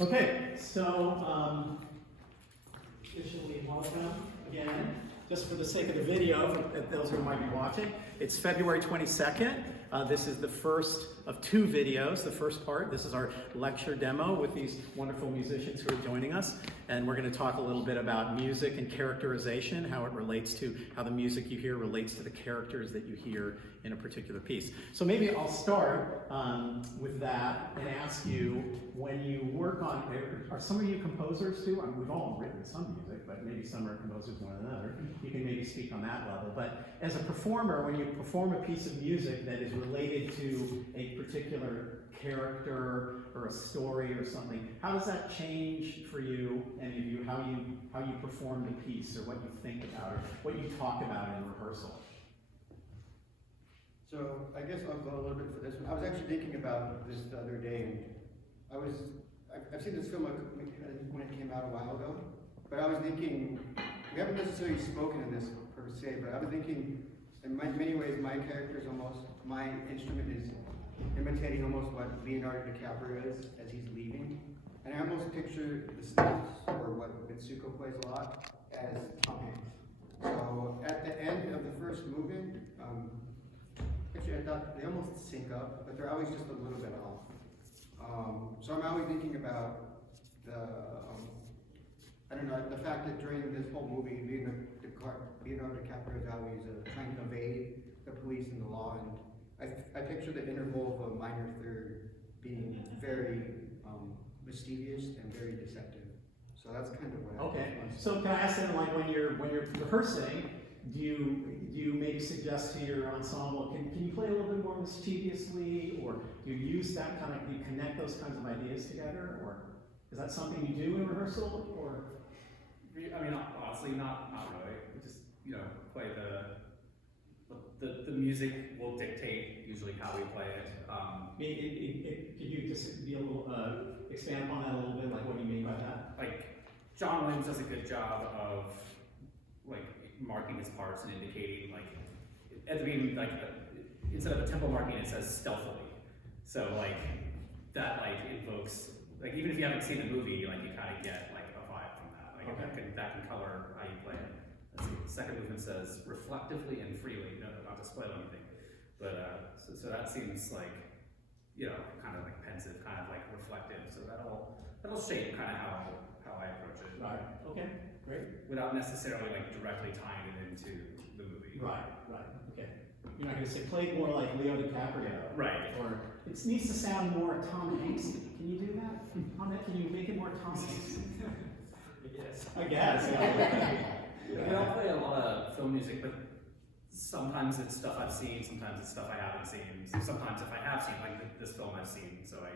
Okay, so officially welcome again. Just for the sake of the video, for those who might be watching, it's February 22nd. This is the first of two videos, the first part. This is our lecture demo with these wonderful musicians who are joining us. And we're going to talk a little bit about music and characterization, how it relates to, how the music you hear relates to the characters that you hear in a particular piece. So maybe I'll start with that and ask you, when you work on, are some of you composers too? I mean, we've all written some music, but maybe some are composers more than others. You can maybe speak on that level. But as a performer, when you perform a piece of music that is related to a particular character or a story or something, how does that change for you, any of you, how you perform the piece, or what you think about it, what you talk about in rehearsal? So I guess I'll go a little bit for this one. I was actually thinking about this the other day, and I've seen this film when it came out a while ago, but I was thinking, we haven't necessarily spoken in this per se, but I was thinking, in many ways, my character is almost, my instrument is imitating almost what Leonardo DiCaprio is as he's leaving. And I almost picture the steps, or what Mitsuko plays a lot, as Tom Hanks. So at the end of the first movement, actually I thought they almost sync up, but they're always just a little bit off. So I'm always thinking about I don't know, the fact that during this whole movie, Leonardo DiCaprio is always trying to evade the police and the law, and I picture the interval of a minor third being very mischievous and very deceptive. So that's kind of what I So can I ask then, like when you're rehearsing, do you maybe suggest to your ensemble, can you play a little bit more mischievously, or do you use that kind of, do you connect those kinds of ideas together, or is that something you do in rehearsal, or? I mean, honestly, not really. We just, play the music will dictate usually how we play it. Could you just be a little, expand upon that a little bit, like what do you mean by that? Like, John Williams does a good job of, like, marking his parts and indicating, like, at the beginning, like, instead of a tempo marking, it says stealthily. So, like, that, like, invokes, like, even if you haven't seen the movie, like, you kind of get, like, a vibe from that. Like, that can color how you play it. Let's see, the second movement says reflectively and freely, not to spoil anything. But, so that seems like, kind of like pensive, kind of like reflective. So that'll shape kind of how I approach it. Right, okay, great. Without necessarily like directly tying it into the movie. Right, okay. You're not gonna say, play more like Leo DiCaprio. Right. Or, it needs to sound more Tom Hanksy. Can you do that? Can you make it more Tom Hanksy? Yes. I guess, yeah. We don't play a lot of film music, but sometimes it's stuff I've seen, sometimes it's stuff I haven't seen. Sometimes if I have seen, like this film I've seen, so I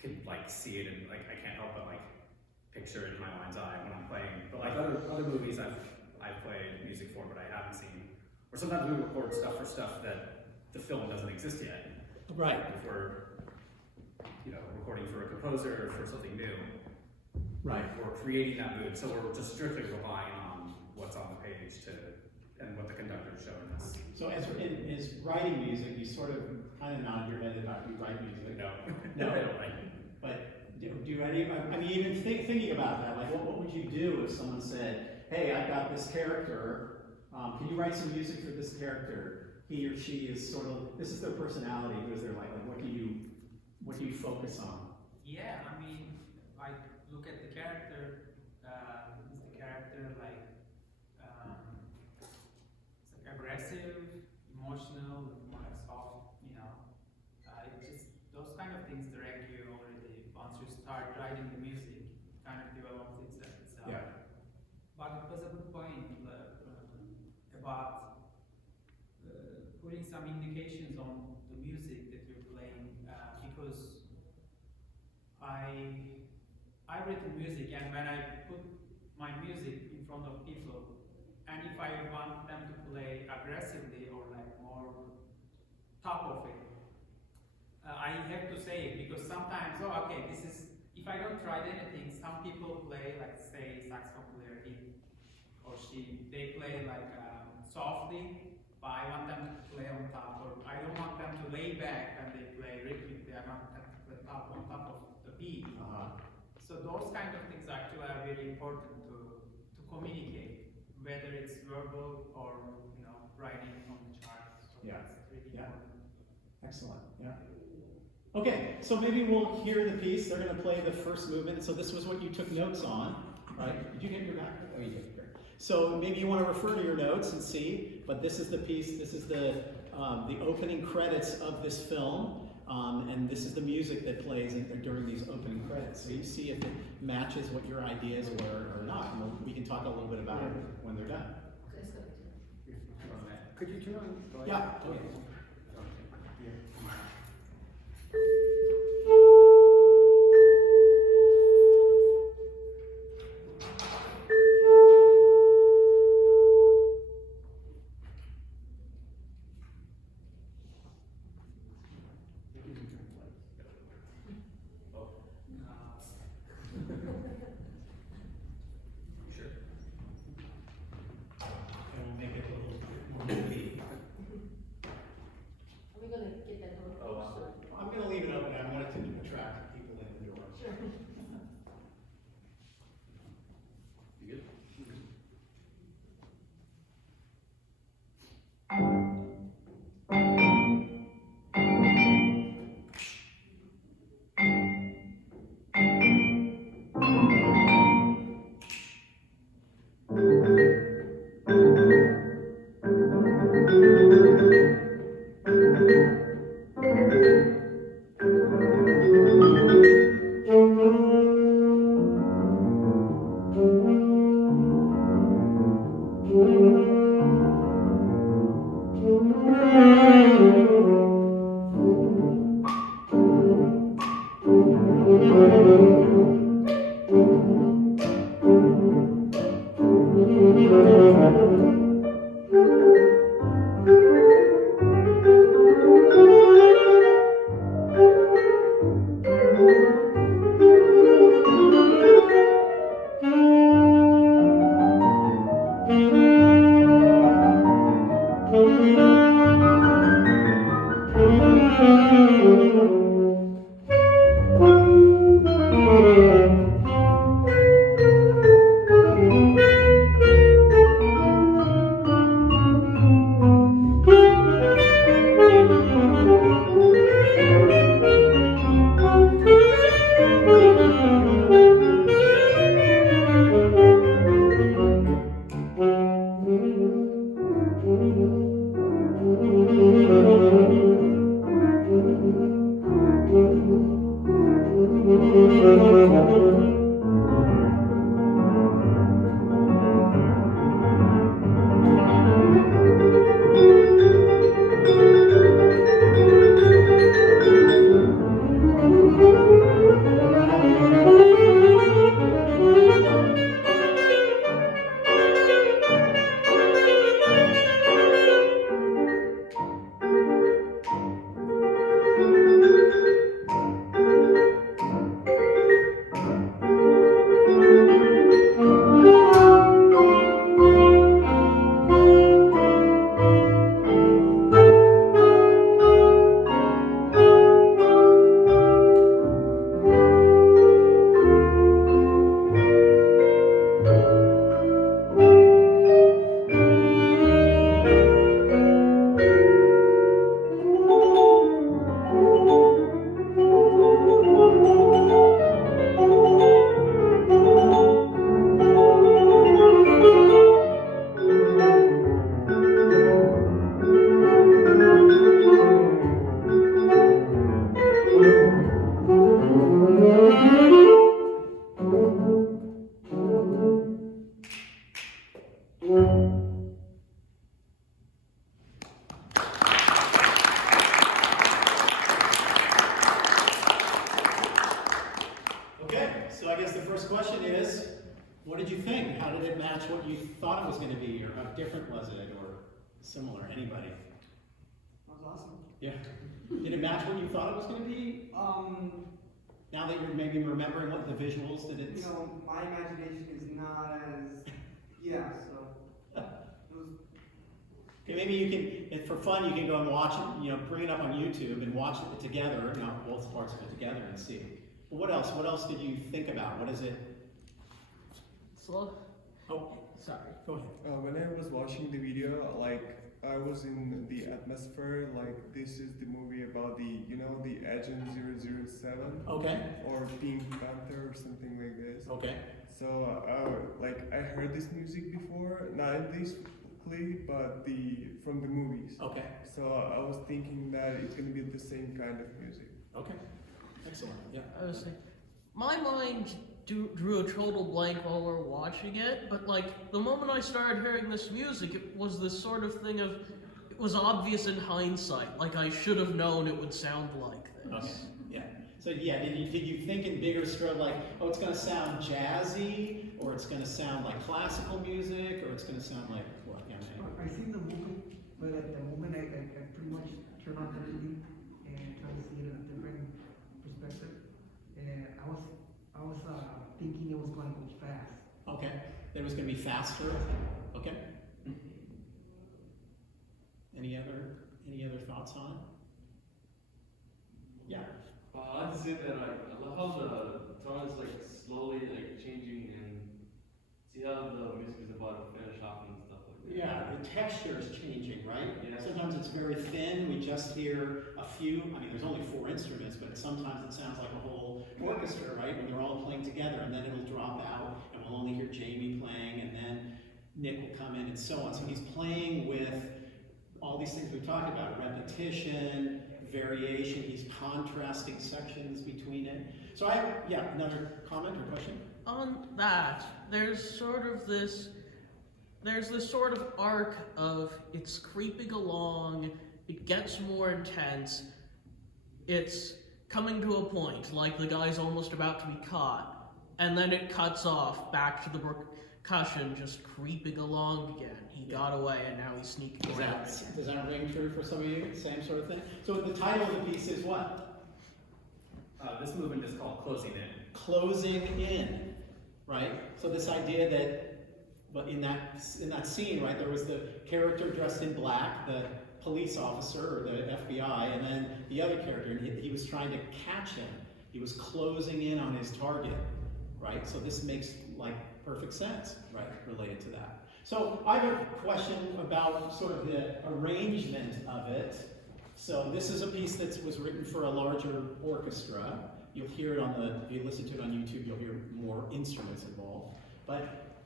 could like see it and like I can't help but like picture it in my mind's eye when I'm playing. But like other movies I've played music for but I haven't seen. Or sometimes we record stuff for stuff that the film doesn't exist yet. Right. If we're recording for a composer or for something new. Right. We're creating that mood, so we're just strictly relying on what's on the page and what the conductor is showing us. So as writing music, you sort of kind of nod your head about you write music. No. No. I don't write. But do even thinking about that, like what would you do if someone said, hey, I've got this character, can you write some music for this character? He or she is sort of, this is their personality, who is their like what do you focus on? Yeah, I mean, I look at the character, is the character like, it's like aggressive, emotional, more like soft, it just, those kind of things direct you already. Once you start writing the music, it kind of develops itself. Yeah. But it was a good point about putting some indications on the music that you're playing, because I've written music, and when I put my music in front of people, and if I want them to play aggressively or like more top of it, I have to say it, because sometimes, this is, if I don't write anything, some people play, like say saxophone player, he or she, they play like softly, but I want them to play on top, or I don't want them to lay back and they play rhythmically, I want them to play on top of the beat. So those kind of things actually are really important to communicate, whether it's verbal or writing on the charts. So Yeah. that's really Yeah. important. Excellent. Yeah. Okay, so maybe we'll hear the piece. They're going to play the first movement. So this was what you took notes on, right? Did you get your back? Oh, you did. Great. So maybe you want to refer to your notes and see. But this is the piece. This is the opening credits of this film, and this is the music that plays during these opening credits. So you see if it matches what your ideas were or not. And we can talk a little bit about it when they're done. Could you turn on? Yeah. Oh, yeah. I'm going to leave it open. I want it to attract people in the door. Sure. You good? So I guess the first question is, what did you think? How did it match what you thought it was going to be, or how different was it, or similar? Anybody? That was awesome. Yeah. Did it match what you thought it was going to be? Now that you're maybe remembering what the visuals that it's... My imagination is not as... Yeah, so... It was... Okay, maybe you can, for fun, you can go and watch it, bring it up on YouTube and watch it together, both parts of it together and see. What else? What else did you think about? What is it? Slow. Oh, Sorry. go ahead. When I was watching the video, like I was in the atmosphere, like this is the movie about the, you know, the Agent 007 Okay. or Pink Panther or something like this. Okay. So, like I heard this music before, not in this clip, but from the movies. Okay. So I was thinking that it's gonna be the same kind of music. Okay. Excellent. Yeah. I was thinking, my mind drew a total blank while we were watching it, but like the moment I started hearing this music, it was this sort of thing of, it was obvious in hindsight, like I should have known it would sound like this. Okay. Yeah. So yeah, did you think in bigger stroke like, oh, it's going to sound jazzy, or it's going to sound like classical music, or it's going to sound like what? Yeah. I seen the movie, but at the moment I pretty much turn on the TV and try to see it in a different perspective. And I was thinking it was going to go fast. Okay. It was going to be faster. Okay. Any other thoughts on it? Yeah. I like to say that I love how the tone is like slowly like changing and see how the music is about to finish off and stuff like that. Yeah, the texture is changing, right? Yeah. Sometimes it's very thin, we just hear a few, I mean, there's only 4 instruments, but sometimes it sounds like a whole orchestra, right? When they're all playing together, and then it'll drop out, and we'll only hear Jamie playing, and then Nick will come in, and so on. So he's playing with all these things we talked about, repetition, variation, he's contrasting sections between it. So another comment or question? On that, there's this sort of arc of it's creeping along, it gets more intense, it's coming to a point, like the guy's almost about to be caught, and then it cuts off back to the percussion just creeping along again. He got away and now he's sneaking around. Does that ring true for some of you? Same sort of thing? So the title of the piece is what? This movement is called Closing In. Closing in, right? So this idea that, but in that scene, right, there was the character dressed in black, the police officer or the FBI, and then the other character, and he was trying to catch him. He was closing in on his target, right? So this makes like perfect sense, right, related to that. So I have a question about sort of the arrangement of it. So this is a piece that was written for a larger orchestra. You'll hear it if you listen to it on YouTube, you'll hear more instruments involved. But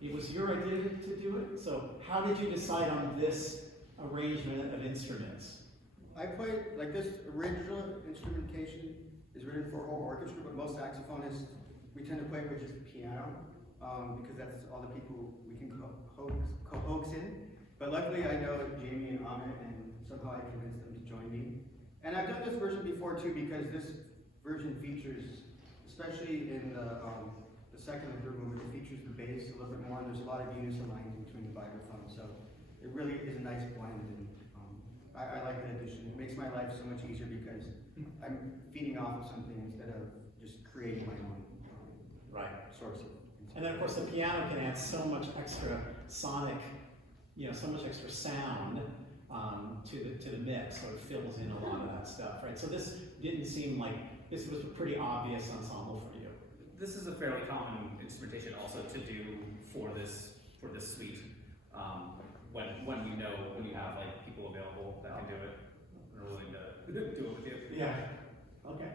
it was your idea to do it. So how did you decide on this arrangement of instruments? I play, like this original instrumentation is written for whole orchestra, but most saxophonists, we tend to play with just the piano, because that's all the people we can coax in. But luckily I know Jamie and Ahmet, and somehow I convinced them to join me. And I've done this version before too, because this version features, especially in the second and third movement, it features the bass a little bit more, and there's a lot of unison lines between the vibraphone. So it really is a nice blend, and I like that addition. It makes my life so much easier because I'm feeding off of something instead of just creating my own source of. And then of course the piano can add so much extra sonic, so much extra sound to the mix, so it fills in a lot of that stuff, right? So this didn't seem like, this was a pretty obvious ensemble for you. This is a fairly common instrumentation also to do for this suite. When you have like people available that can do it, are willing to do it with you. Yeah. Okay.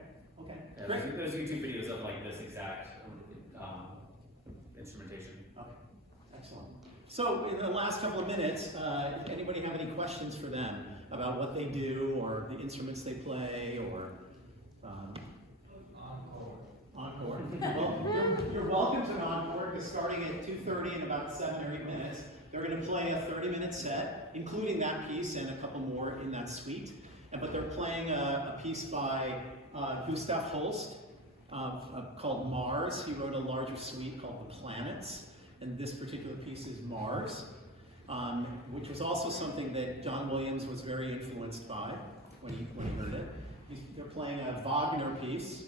Yeah, Great. there's YouTube videos of like this exact instrumentation. Okay. Excellent. So in the last couple of minutes, anybody have any questions for them about what they do or the instruments they play or encore? Well, you're welcome to an encore because starting at 2:30 in about 7 or 8 minutes, they're going to play a 30-minute set, including that piece and a couple more in that suite. But they're playing a piece by Gustav Holst called Mars. He wrote a larger suite called The Planets, and this particular piece is Mars, which was also something that John Williams was very influenced by when he heard it. They're playing a Wagner piece,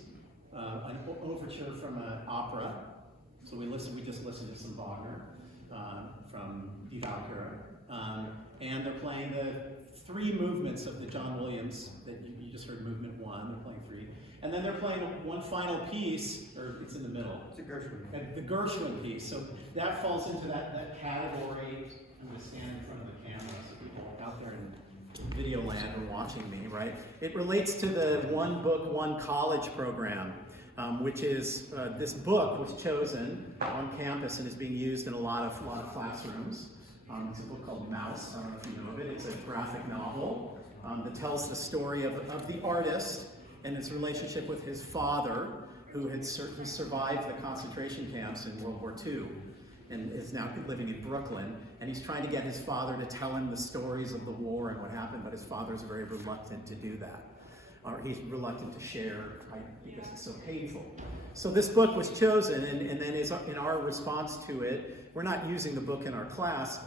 an overture from an opera. So we just listened to some Wagner from Die Walküre. And they're playing the 3 movements of the John Williams that you just heard, movement 1, they're playing 3. And and then they're playing one final piece, or it's in the middle. It's a Gershwin. And the Gershwin piece. So that falls into that category. I'm going to stand in front of the camera so people out there in video land are watching me, right? It relates to the One Book, One College program, which is this book was chosen on campus and is being used in a lot of classrooms. It's a book called Mouse. I don't know if you know of it. It's a graphic novel that tells the story of the artist and his relationship with his father, who survived the concentration camps in World War II and is now living in Brooklyn. And he's trying to get his father to tell him the stories of the war and what happened, but his father's very reluctant to do that. Or he's reluctant to share because it's so painful. So this book was chosen, and then in our response to it, we're not using the book in our class,